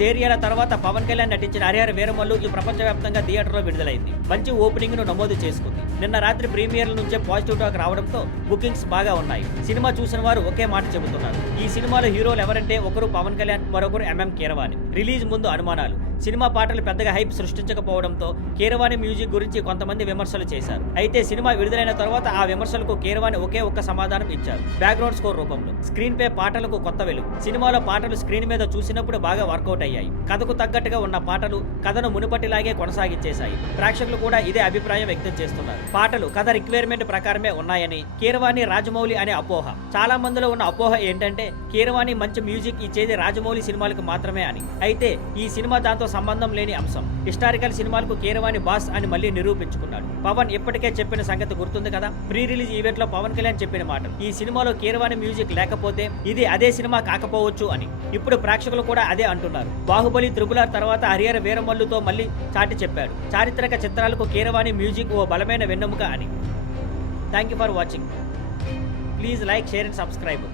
ధైర్యాల తర్వాత పవన్ కళ్యాణ్ నటించిన హరిహర వీరమల్లు ఈ ప్రపంచవ్యాప్తంగా థియేటర్లో విడుదలైంది. మంచి ఓపెనింగ్ ను నమోదు చేసుకుంది. నిన్న రాత్రి ప్రీమియర్ల నుంచే పాజిటివ్ టాక్ రావడంతో బుకింగ్స్ బాగా ఉన్నాయి. సినిమా చూసిన వారు ఒకే మాట చెబుతున్నారు. ఈ సినిమాలో హీరోలు ఎవరంటే ఒకరు పవన్ కళ్యాణ్, మరొకరు ఎంఎం కీరవాణి. రిలీజ్ ముందు అనుమానాలు. సినిమా పాటలు పెద్దగా హైప్ సృష్టించకపోవడంతో కీరవాణి మ్యూజిక్ గురించి కొంతమంది విమర్శలు చేశారు. అయితే సినిమా విడుదలైన తర్వాత ఆ విమర్శలకు కీరవాణి ఒకే ఒక్క సమాధానం ఇచ్చారు, బ్యాక్గ్రౌండ్ స్కోర్ రూపంలో. స్క్రీన్ పే పాటలకు కొత్త వెలుగు. సినిమాలో పాటలు స్క్రీన్ మీద చూసినప్పుడు బాగా వర్కౌట్ అయ్యాయి. కథకు తగ్గట్టుగా ఉన్న పాటలు కథను మునుపటిలాగే కొనసాగించేశాయి. ప్రేక్షకులు కూడా ఇదే అభిప్రాయం వ్యక్తం చేస్తున్నారు. పాటలు కథ రిక్వైర్మెంట్ ప్రకారమే ఉన్నాయని కీరవాణి, రాజమౌళి అనే అపోహ. చాలా మందిలో ఉన్న అపోహ ఏంటంటే కీరవాణి మంచి మ్యూజిక్ ఇచ్చేది రాజమౌళి సినిమాలకు మాత్రమే అని. అయితే ఈ సినిమా దాంతో సంబంధం లేని అంశం. హిస్టారికల్ సినిమాలకు కీరవాణి బాస్ అని మళ్ళీ నిరూపించుకున్నాడు. పవన్ ఇప్పటికే చెప్పిన సంగతి గుర్తుంది కదా, ప్రీ రిలీజ్ ఈవెంట్ లో పవన్ కళ్యాణ్ చెప్పిన మాట, ఈ సినిమాలో కీరవాణి మ్యూజిక్ లేకపోతే ఇది అదే సినిమా కాకపోవచ్చు అని. ఇప్పుడు ప్రేక్షకులు కూడా అదే అంటున్నారు. బాహుబలి, త్రిబుల్ ఆర్ తర్వాత హరిహర వీరమల్లుతో మళ్ళీ చాటి చెప్పాడు, చారిత్రక చిత్రాలకు కీరవాణి మ్యూజిక్ ఓ బలమైన వెన్నెముక అని. Thank you for watching. Please like, share and subscribe.